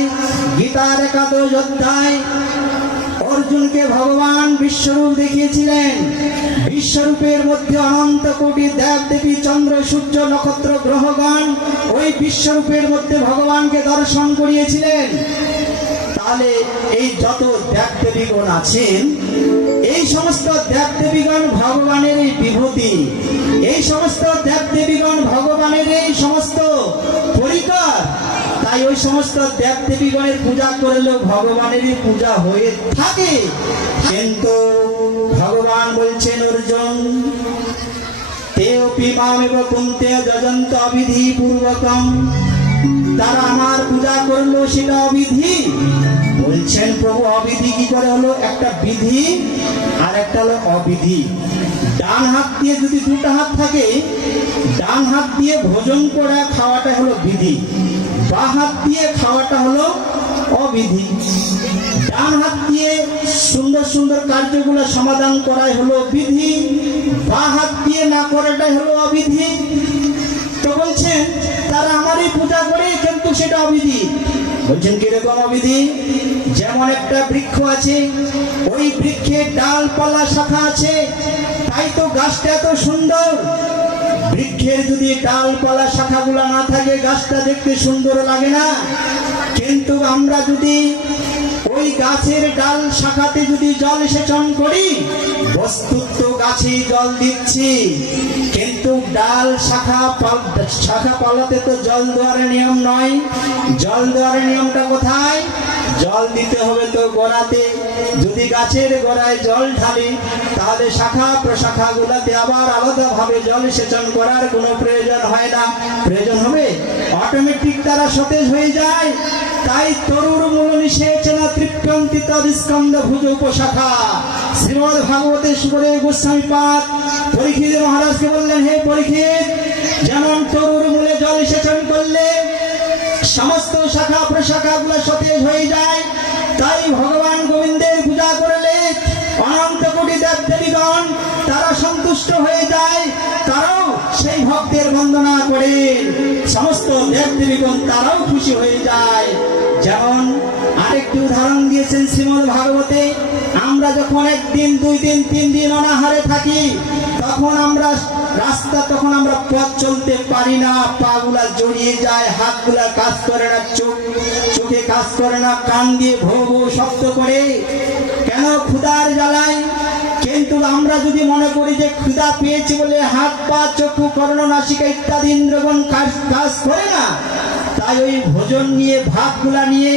গীতার একাদশ অধ্যায় অর্জুনকে ভগবান বিশ্বরূপ দেখিয়েছিলেন। বিশ্বরূপের মধ্যে অনন্ত কোটি দেব দেবী, চন্দ্র সূর্য নক্ষত্র গ্রহগণ ওই বিশ্বরূপের মধ্যে ভগবানকে দর্শন করিয়েছিলেন। তাহলে এই যত দেব দেবীগণ আছেন, এই সমস্ত দেব দেবীগণ ভগবানের এই বিভূতি, এই সমস্ত দেব দেবীগণ ভগবানের এই সমস্ত পরিকর। তাই ওই সমস্ত দেব দেবীগণের পূজা করলেও ভগবানেরই পূজা হয়ে থাকে। কিন্তু ভগবান বলছেন অর্জুন, তেপি মামেব কুন্তে যজন্ত অবিধি পূর্বকম, তারা আমার পূজা করলো সেটা অবিধি। বলছেন প্রভু অবিধি কি করে হলো? একটা বিধি আর একটা হলো অবিধি। ডান হাত দিয়ে যদি দুটো হাত থাকে, ডান হাত দিয়ে ভোজন করা খাওয়াটা হলো বিধি, বাঁ হাত দিয়ে খাওয়াটা হলো অবিধি। ডান হাত দিয়ে সুন্দর সুন্দর কার্যগুলো সমাধান করাই হলো বিধি, বাঁ হাত দিয়ে না করাটাই হলো অবিধি। তো বলছেন তারা আমারই পূজা করে, কিন্তু সেটা অবিধি। বলছেন কিরকম অবিধি? যেমন একটা বৃক্ষ আছে, ওই বৃক্ষে ডালপালা শাখা আছে, তাই তো গাছটা এত সুন্দর। বৃক্ষের যদি ডালপালা শাখাগুলো না থাকে, গাছটা দেখতে সুন্দর লাগে না। কিন্তু আমরা যদি ওই গাছের ডাল শাখাতে যদি জল সেচন করি, বস্তুত গাছে জল দিচ্ছি, কিন্তু ডাল শাখা পালাতে তো জল দেওয়ার নিয়ম নয়। জল দেওয়ার নিয়মটা কোথায়? জল দিতে হবে তো গোড়াতে। যদি গাছের গোড়ায় জল ঢালি, তাহলে শাখা প্রশাখা গুলাতে আবার আলাদা ভাবে জল সেচন করার কোনো প্রয়োজন হয় না। প্রয়োজন হবে অটোমেটিক তারা সতেজ হয়ে যায়। তাই তরুর মূল নিষেচনা তৃপ্যন্তি তদ্স্কন্দ ভুজ উপশাখা। শ্রীমদ্ ভাগবতে সুখদেব গোস্বামী পাদ পরীক্ষিত মহারাজকে বললেন, হে পরীক্ষিত, যেমন তরুর মূলে জল সেচন করলে সমস্ত শাখা প্রশাখা গুলো সতেজ হয়ে যায়, তাই ভগবান গোবিন্দের পূজা করলে অনন্ত কোটি দেব দেবীগণ তারা সন্তুষ্ট হয়ে যায়, তারাও সেই ভক্তের বন্দনা করে। সমস্ত দেব দেবীগণ তারাও খুশি হয়ে যায়। যেমন আরেকটি উদাহরণ দিয়েছেন শ্রীমদ্ ভাগবতে, আমরা যখন একদিন, দুই দিন, 3 দিন অনাহারে থাকি, তখন আমরা পথ চলতে পারি না, পা গুলা জড়িয়ে যায়, হাত গুলা কাজ করে না, চোখে কাজ করে না, কান দিয়ে ভো ভো শব্দ করে। কেন? ক্ষুধার জ্বালায়। কিন্তু আমরা যদি মনে করি যে ক্ষুধা পেয়েছি বলে হাত পা চক্ষু কর্ণ নাসিকা ইত্যাদি ইন্দ্রগণ কাজ করে না, তাই ওই ভোজন নিয়ে, ভাতগুলা নিয়ে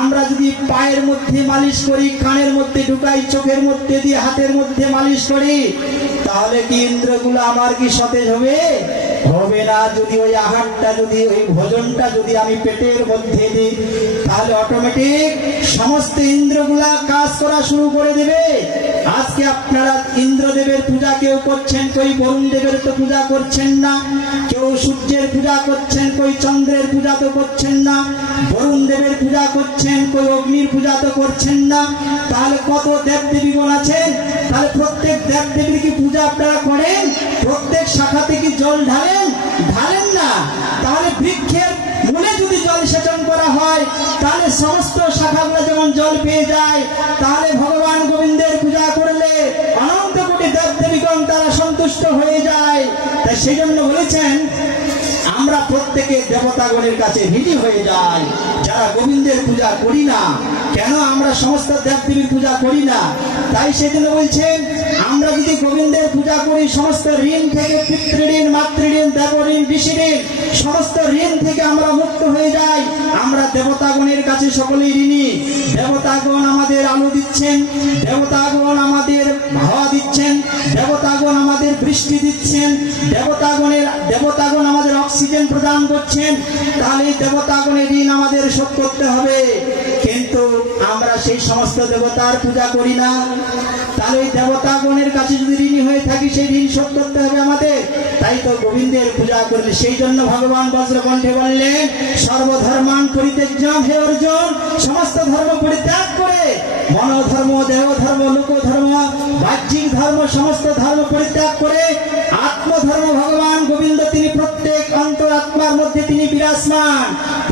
আমরা যদি পায়ের মধ্যে মালিশ করি, কানের মধ্যে ঢুকাই, চোখের মধ্যে দিয়ে, হাতের মধ্যে মালিশ করি, তাহলে কি ইন্দ্রগুলো আমার কি সতেজ হবে? হবে না। যদি ওই আহারটা, যদি ওই ভোজনটা যদি আমি পেটের মধ্যে দিই, তাহলে অটোমেটিক সমস্ত ইন্দ্রগুলা কাজ করা শুরু করে দেবে। আজকে আপনারা ইন্দ্রদেবের পূজা কেউ করছেন, কেউ বরুণ দেবের তো পূজা করছেন না, কেউ সূর্যের পূজা করছেন, কেউ চন্দ্রের পূজা তো করছেন না, বরুণ দেবের পূজা করছেন, কেউ অগ্নির পূজা তো করছেন না। তাহলে কত দেব দেবীগণ আছেন? তাহলে প্রত্যেক দেব দেবীর কি পূজা আপনারা করেন? প্রত্যেক শাখাতে কি জল ঢালেন? ঢালেন না। তাহলে বৃক্ষের মূলে যদি জল সেচন করা হয়, তাহলে সমস্ত শাখাগুলো যেমন জল পেয়ে যায়, তাহলে ভগবান গোবিন্দের পূজা করলে অনন্ত কোটি দেব দেবীগণ তারা সন্তুষ্ট হয়ে যায়। তাই সেই জন্য বলেছেন, আমরা প্রত্যেকে দেবতাগণের কাছে ঋণী হয়ে যাই যারা গোবিন্দের পূজা করি না। কেন আমরা সমস্ত দেব দেবীর পূজা করি না? তাই সেজন্য বলছেন, আমরা যদি গোবিন্দের পূজা করি, সমস্ত ঋণ থেকে, পিতৃঋণ, মাতৃঋণ, দেবঋণ, ঋষিঋণ, সমস্ত ঋণ থেকে আমরা মুক্ত হয়ে যাই। আমরা দেবতাগণের কাছে সকলেই ঋণী। দেবতাগণ আমাদের আলো দিচ্ছেন, দেবতাগণ আমাদের হাওয়া দিচ্ছেন, দেবতাগণ আমাদের বৃষ্টি দিচ্ছেন, দেবতাগণ আমাদের অক্সিজেন প্রদান করছেন। তাহলে দেবতাগণের ঋণ আমাদের শোধ করতে হবে। কিন্তু আমরা সেই সমস্ত দেবতার পূজা করি না। তাহলে ওই দেবতাগণের কাছে যদি ঋণী হয়ে থাকি, সেই ঋণ শোধ করতে হবে আমাদের। তাই তো গোবিন্দের পূজা করলে, সেই জন্য ভগবান বজ্রকণ্ঠে বললেন, সর্বধর্মান পরিত্যাজ্য, হে অর্জুন, সমস্ত ধর্ম পরিত্যাগ করে মনোধর্ম, দেহ ধর্ম, লোক ধর্ম, বাহ্যিক ধর্ম, সমস্ত ধর্ম পরিত্যাগ করে আত্মধর্ম ভগবান গোবিন্দ তিনি প্রত্যেক অন্তরাত্মার মধ্যে তিনি বিরাজমান।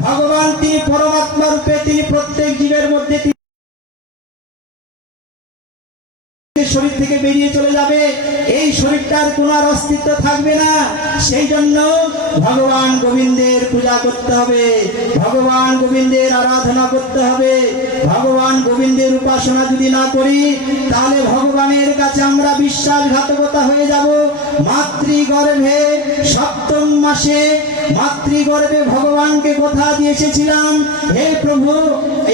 ভগবান তিনি পরমাত্মা রূপে তিনি প্রত্যেক জীবের মধ্যে শরীর থেকে বেরিয়ে চলে যাবে, এই শরীরটার কোন আর অস্তিত্ব থাকবে না। সেই জন্য ভগবান গোবিন্দের পূজা করতে হবে, ভগবান গোবিন্দের আরাধনা করতে হবে। ভগবান গোবিন্দের উপাসনা যদি না করি তাহলে ভগবানের কাছে আমরা বিশ্বাসঘাতকতা হয়ে যাব। মাতৃগর্ভে সপ্তম মাসে মাতৃগর্ভে ভগবানকে কথা দিয়ে এসেছিলাম, হে প্রভু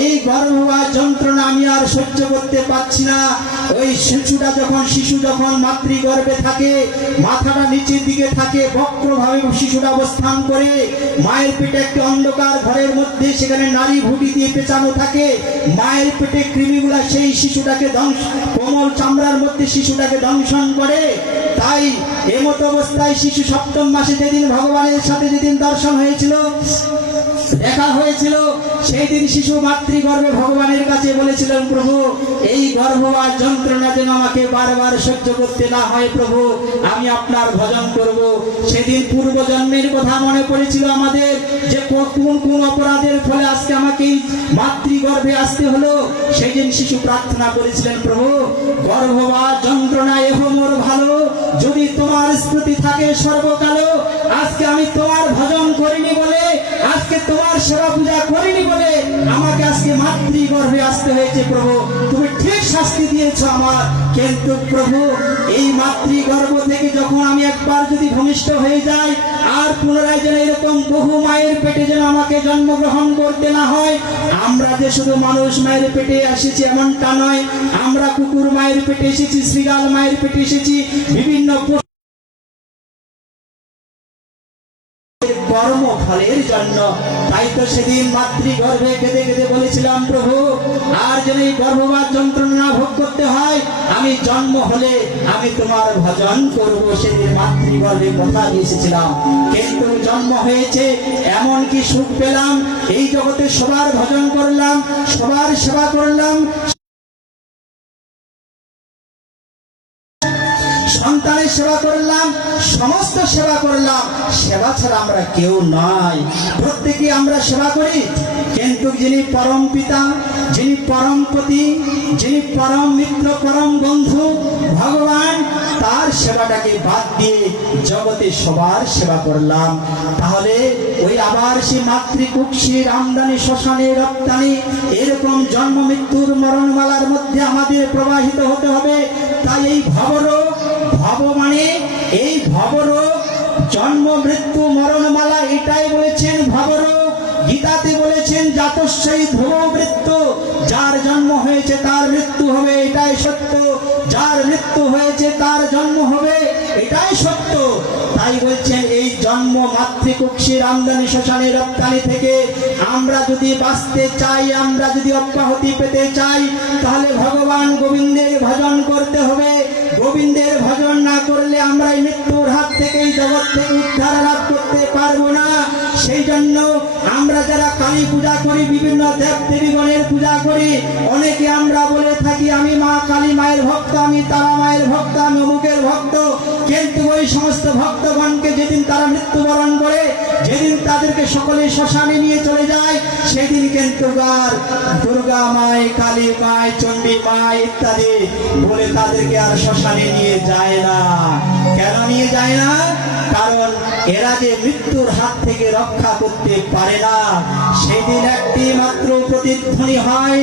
এই গর্ভবাস যন্ত্রণা আমি আর সহ্য করতে পারছি না। ওই শিশু যখন মাতৃগর্ভে থাকে, মাথাটা নিচের দিকে থাকে, বক্রভাবে শিশুটা অবস্থান করে, মায়ের পেটে একটি অন্ধকার ঘরের মধ্যে সেখানে নারী ভুটি দিয়ে পেঁচানো থাকে। মায়ের পেটে কৃমিগুলা সেই শিশুটাকে কোমল চামড়ার মধ্যে শিশুটাকে দংশন করে। তাই এমত অবস্থায় শিশু সপ্তম মাসে যেদিন ভগবানের সাথে যেদিন দর্শন হয়েছিল, দেখা হয়েছিল, সেই দিন শিশু মাতৃগর্ভে ভগবানের কাছে বলেছিলেন, প্রভু এই গর্ভবাস যন্ত্রণা যেন আমাকে বারবার সহ্য করতে না হয়, প্রভু আমি আপনার ভজন করব। সেদিন পূর্ব জন্মের কথা মনে পড়েছিল আমাদের, যে কোন কোন অপরাধের ফলে আজকে আমাকে মাতৃগর্ভে আসতে হলো। সেই দিন শিশু প্রার্থনা করেছিলেন, প্রভু গর্ভবাস যন্ত্রণা এহ মোর ভালো, যদি তোমার স্মৃতি থাকে সর্বকালো। আজকে আমি তোমার ভজন করিনি বলে, আজকে তোমার সেবা পূজা করিনি বলে আমাকে আজকে মাতৃগর্ভে আসতে হয়েছে। প্রভু তুমি ঠিক শাস্তি দিয়েছো আমার, কিন্তু প্রভু এই মাতৃগর্ভ থেকে যখন আমি একবার যদি ভূমিষ্ঠ হয়ে যাই, আর পুনরায় যেন এরকম বহু মায়ের পেটে যেন আমাকে জন্মগ্রহণ করতে না হয়। আমরা যে শুধু মানুষ মায়ের পেটে এসেছি এমনটা নয়, আমরা কুকুর মায়ের পেটে এসেছি, শ্রীগাল মায়ের পেটে এসেছি, বিভিন্ন কর্মফলের জন্য। তাই তো সেদিন মাতৃগর্ভে কেঁদে কেঁদে বলেছিলাম, প্রভু আর যেন এই গর্ভবাস যন্ত্রণা ভোগ করতে হয়, আমি জন্ম হলে আমি তোমার ভজন করব। সেদিন মাতৃগর্ভে কথা দিয়ে এসেছিলাম, কিন্তু জন্ম হয়েছে, এমন কি সুখ পেলাম, এই জগতে সবার ভজন করলাম, সবার সেবা করলাম, সন্তানের সেবা করলাম, সমস্ত সেবা করলাম, সেবা ছাড়া আমরা কেউ নয়, প্রত্যেকে আমরা সেবা করি। কিন্তু যিনি পরম পিতা, যিনি পরম পতি, যিনি পরম মিত্র, পরম বন্ধু ভগবান, তার সেবাটাকে বাদ দিয়ে জগতে সবার সেবা করলাম। তাহলে ওই আবার সে মাতৃকুক্ষির আমদানি, শ্মশানে রপ্তানি, এরকম জন্ম মৃত্যুর মরণমালার মধ্যে আমাদের প্রবাহিত হতে হবে। তাই এই ভবরোগ, ভব মানে এই ভবরোগ, জন্ম মৃত্যু মরণমালা, এটাই বলেছেন ভবরোগ। গীতাতে বলেছেন জাতস্যই ধ্রুব মৃত্যু, যার জন্ম হয়েছে তার মৃত্যু হবে, এটাই সত্য। যার মৃত্যু হয়েছে তার জন্ম হবে, এটাই সত্য। তাই বলছেন এই জন্ম মাতৃকুক্ষির আমদানি, শ্মশানে রপ্তানি থেকে আমরা যদি বাঁচতে চাই, আমরা যদি অব্যাহতি পেতে চাই, তাহলে ভগবান গোবিন্দের ভজন করতে হবে। গোবিন্দের ভজন না করলে আমরা এই মৃত্যুর হাত থেকে, এই জগৎ থেকে উদ্ধার লাভ করতে পারবো না। সেই জন্য আমরা যারা কালী পূজা করি, বিভিন্ন দেব দেবীগণের পূজা করি, অনেকে আমরা বলে থাকি আমি মা কালী মায়ের ভক্ত, আমি তারা মায়ের ভক্ত, আমি অমুকের ভক্ত। কিন্তু ওই সমস্ত ভক্তগণকে যেদিন তারা মৃত্যুবরণ করে, যেদিন তাদেরকে সকলে শ্মশানে নিয়ে চলে যায়, সেদিন কিন্তু আর দুর্গা মাই, কালী মাই, চণ্ডী মাই ইত্যাদি বলে তাদেরকে আর শ্মশানে নিয়ে যায় না। কেন নিয়ে যায় না? কারণ এরা যে মৃত্যুর হাত থেকে রক্ষা করতে পারে না। সেদিন একটি মাত্র প্রতিধ্বনি হয়,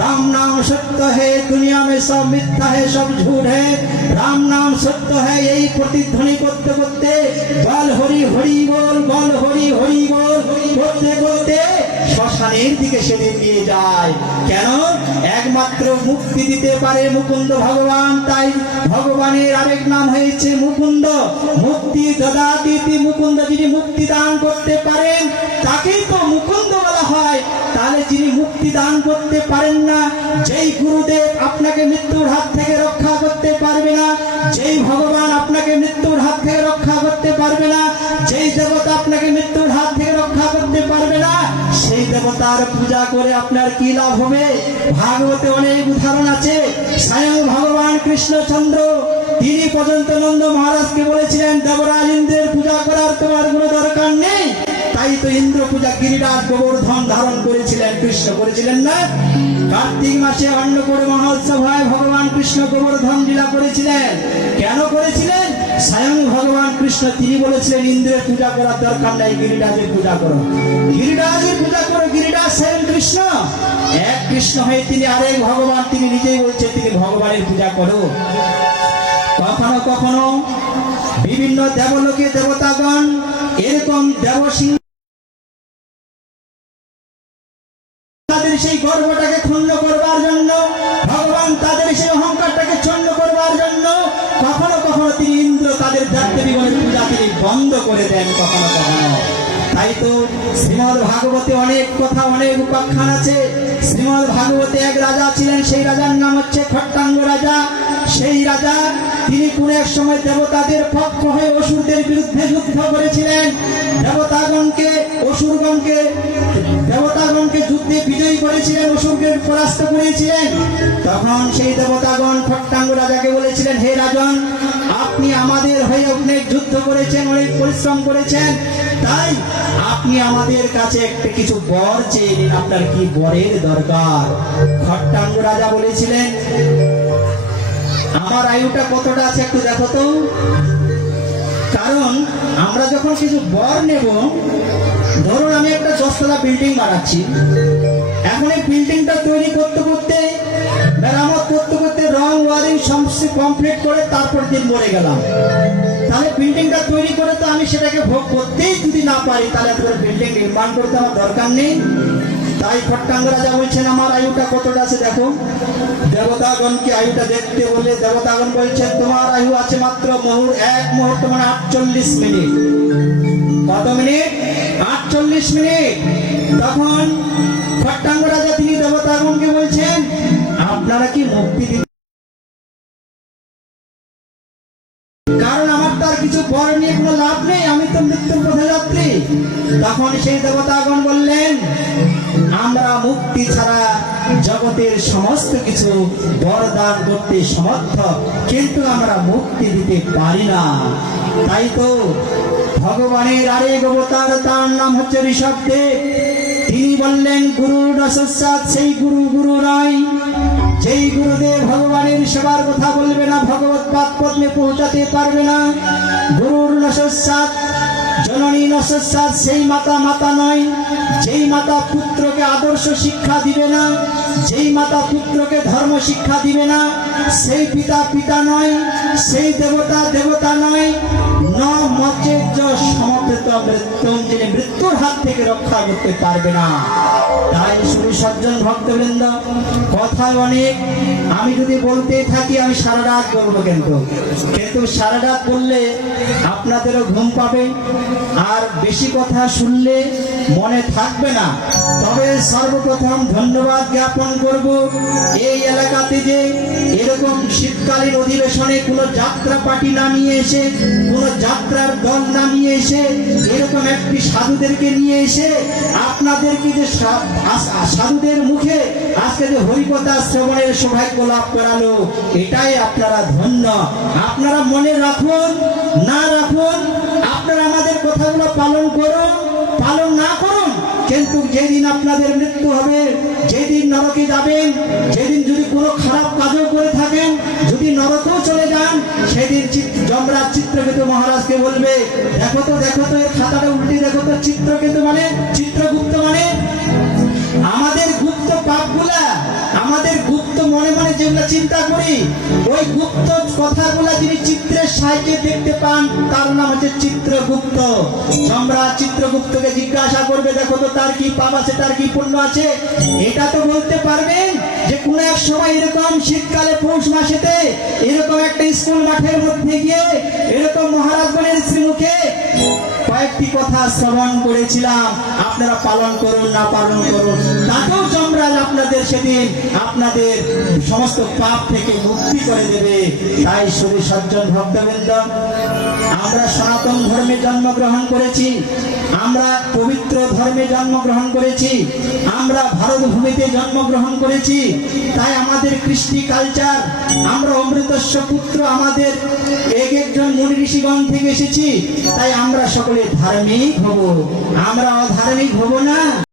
রাম নাম সত্য হে, দুনিয়া মে সব মিথ্যা হে, সব ঝুট হে, রাম নাম সত্য হে। এই প্রতিধ্বনি করতে করতে বল হরি হরি বল, বল হরি হরি বল করতে করতে শ্মশানের দিকে সেদিন নিয়ে যায়। কেন? একমাত্র মুক্তি দিতে পারে মুকুন্দ ভগবান। তাই ভগবানের আরেক নাম হয়েছে মুকুন্দ। মুক্তি দদাতি মুকুন্দ, যিনি মুক্তি দান করতে পারেন তাকেই তো মুকুন্দ বলা হয়। তাহলে যিনি মুক্তি দান করতে পারেন না, যেই গুরুদেব আপনাকে মৃত্যুর হাত থেকে রক্ষা করতে পারবে না, যেই ভগবান আপনাকে মৃত্যুর হাত থেকে রক্ষা করতে পারবে না, যেই দেবতা আপনাকে মৃত্যুর হাত থেকে রক্ষা করতে পারবে না, সেই দেবতা দেবতার পূজা করে আপনার কি লাভ হবে? ভাগবতে অনেক উদাহরণ আছে। স্বয়ং ভগবান কৃষ্ণচন্দ্র তিনি পর্যন্ত নন্দ মহারাজকে বলেছিলেন, দেবরাজ ইন্দ্রের পূজা করার তোমার কোনো দরকার নেই। তাই তো ইন্দ্র পূজা গিরিরাজ গোবর্ধন ধারণ করেছিলেন, কৃষ্ণ করেছিলেন না? কার্তিক মাসে অন্নকূট মহোৎসভায় ভগবান কৃষ্ণ গোবর্ধন লীলা করেছিলেন। কেন করেছিলেন? স্বয়ং ভগবান কৃষ্ণ তিনি বলেছিলেন, ইন্দ্রের পূজা করার দরকার নাই, গিরিরাজের পূজা করো, গিরিরাজের পূজা করো। গিরিরাজ স্বয়ং কৃষ্ণ, এক কৃষ্ণ হয়ে তিনি আরেক ভগবান, তিনি নিজেই বলছেন তিনি ভগবানের পূজা করো। কখনো কখনো বিভিন্ন দেবলোকে দেবতাগণ এরকম দেবসিংহ তাদের সেই গর্বটাকে ক্ষুণ্ণ করবার জন্য, ভগবান তাদের সেই অহংকারটাকে ছন্ন করবার জন্য কখনো কখনো তিনি ইন্দ্র তাদের দেবদেবীগণের পূজা তিনি বন্ধ করে দেন কখনো কখনো। তাই তো শ্রীমদ ভাগবতে অনেক কথা, অনেক উপাখ্যান আছে। শ্রীমদ ভাগবতে এক রাজা ছিলেন, সেই রাজার নাম হচ্ছে খট্টাঙ্গ রাজা। সেই রাজা তিনি কোন এক সময় দেবতাদের পক্ষ হয়ে অসুরদের বিরুদ্ধে যুদ্ধ করেছিলেন। দেবতাগণকে যুদ্ধে বিজয়ী করেছিলেন, অসুরকে পরাস্ত করেছিলেন। তখন সেই দেবতাগণ খট্টাঙ্গ রাজাকে বলেছিলেন, হে রাজন, আপনি আমাদের হয়ে অনেক যুদ্ধ করেছেন, অনেক পরিশ্রম করেছেন, তাই আপনি আমাদের কাছে একটা কিছু বর চেয়ে নিন, আপনার কি বরের দরকার? খট্টাঙ্গ রাজা বলেছিলেন, আমার আয়ুটা কতটা আছে একটু দেখো তো। কারণ আমরা যখন কিছু বর নেব, ধরুন আমি একটা 10 তলা বিল্ডিং বানাচ্ছি, এখন এই বিল্ডিংটা তৈরি করতে করতে, মেরামত করতে করতে, রং ওয়ারিং সমস্ত কমপ্লিট করে তারপর দিন মরে গেলাম, তাহলে বিল্ডিংটা তৈরি করে তো আমি সেটাকে ভোগ করতেই যদি না পারি, তাহলে বিল্ডিং নির্মাণ করতে আমার দরকার নেই। তাই খট্টাঙ্গ রাজা বলছেন, আমার আয়ুটা কতটা আছে দেখো। দেবতাগণকে আয়ুটা দেখতে বলে দেবতাগণ বলছেন, তোমার আয়ু আছে মাত্র এক মুহূর্ত মানে 48 মিনিট। কত মিনিট? 48 মিনিট। তখন খট্টাঙ্গ রাজা তিনি দেবতাগণকে বলছেন, আপনারা কি মুক্তি দিন, কারণ আমার তার কিছু বর নিয়ে কোনো লাভ নেই, আমি তো মৃত্যুর পথে যাত্রী। তখন সেই দেবতাগণ বললেন, আমরা মুক্তি ছাড়া জগতের সমস্ত কিছু বরদান করতে সমর্থ, কিন্তু আমরা মুক্তি দিতে পারি না। তাই তো ভগবানের আরেক অবতার, তার নাম হচ্ছে ঋষভদেব। তিনি বললেন, গুরু রসসাৎ, সেই গুরু নয়। যেই গুরুদেব ভগবানের সেবার কথা বলবে না, ভগবত পাদ পদ্মে পৌঁছাতে পারবে না। গুরুর নসসাৎ, জননী নসসাৎ, সেই মাতা নয়। যেই মাতা পুত্রকে আদর্শ শিক্ষা দিবে না, যেই মাতা পুত্রকে ধর্ম শিক্ষা দিবে না, সেই পিতা নয়, সেই দেবতা নয়। ন মচেজ্য সমবেত মৃত্যুম, যিনি মৃত্যুর হাত থেকে রক্ষা করতে পারবে না। তাই শুধু সজ্জন ভক্তবৃন্দ, কথায় অনেক, আমি যদি বলতে থাকি আমি সারা রাত বলবো, কিন্তু সারা রাত বললে আপনাদেরও ঘুম পাবে, আর বেশি কথা শুনলে মনে থাকবে না। তবে সর্বপ্রথম ধন্যবাদ জ্ঞাপন করব এই এলাকাতে যে এরকম শীতকালীন অধিবেশনে কোনো যাত্রা পার্টি নামিয়ে এসে, কোনো যাত্রার দল নামিয়ে এসে, এরকম একটি সাধুদেরকে নিয়ে এসে আপনাদেরকে যে সাধুদের মুখে আজকে যে হরিকথা শ্রবণের সৌভাগ্য লাভ করালো, এটাই আপনারা ধন্য। আপনারা মনে রাখুন না রাখুন, আপনারা আমাদের কথাগুলো পালন করুন, পালন না করুন, কিন্তু যেদিন আপনাদের মৃত্যু হবে, যেদিন নরকে যাবেন, যেদিন যদি কোনো খারাপ কাজও করে থাকেন, যদি নরকেও চলে যান, সেদিন যমরাজ চিত্রকেতু মহারাজকে বলবে, দেখো তো এর খাতাটা উল্টে দেখো তো, চিত্রগুপ্ত মানে আমাদের গুপ্ত পাপগুলা, আমাদের গুপ্ত মনে যেগুলো চিন্তা করি, ওই গুপ্ত কথাগুলা যিনি চিত্রের সাহায্যে দেখতে পান, তার নাম হচ্ছে চিত্রগুপ্ত। যমরাজ চিত্রগুপ্তকে জিজ্ঞাসা করবে, দেখো তো তার কি পাপ আছে, তার কি পুণ্য আছে। এটা তো বলতে পারবেন যে কোন এক সময় এরকম শীতকালে পৌষ মাসেতে এরকম একটা স্কুল মাঠের মধ্যে গিয়ে এরকম মহারাজগণের শ্রীমুখে কয়েকটি কথা শ্রবণ করেছিলাম, আপনারা পালন করুন না পালন করুন, তাতেও যমরাজ আপনাদের সেদিন আপনাদের সমস্ত পাপ থেকে মুক্তি করে দেবে। তাই শুধু সজ্জন ভক্তবৃন্দ, আমরা সনাতন ধর্মে জন্মগ্রহণ করেছি, আমরা পবিত্র ধর্মে জন্মগ্রহণ করেছি, আমরা ভারত ভূমিতে জন্মগ্রহণ করেছি, তাই আমাদের কৃষ্টি কালচার, আমরা অমৃতস্ব পুত্র, আমাদের এক একজন মুনি ঋষিগণ থেকে এসেছি, তাই আমরা সকলে ধার্মিক হব, আমরা অধার্মিক হব না।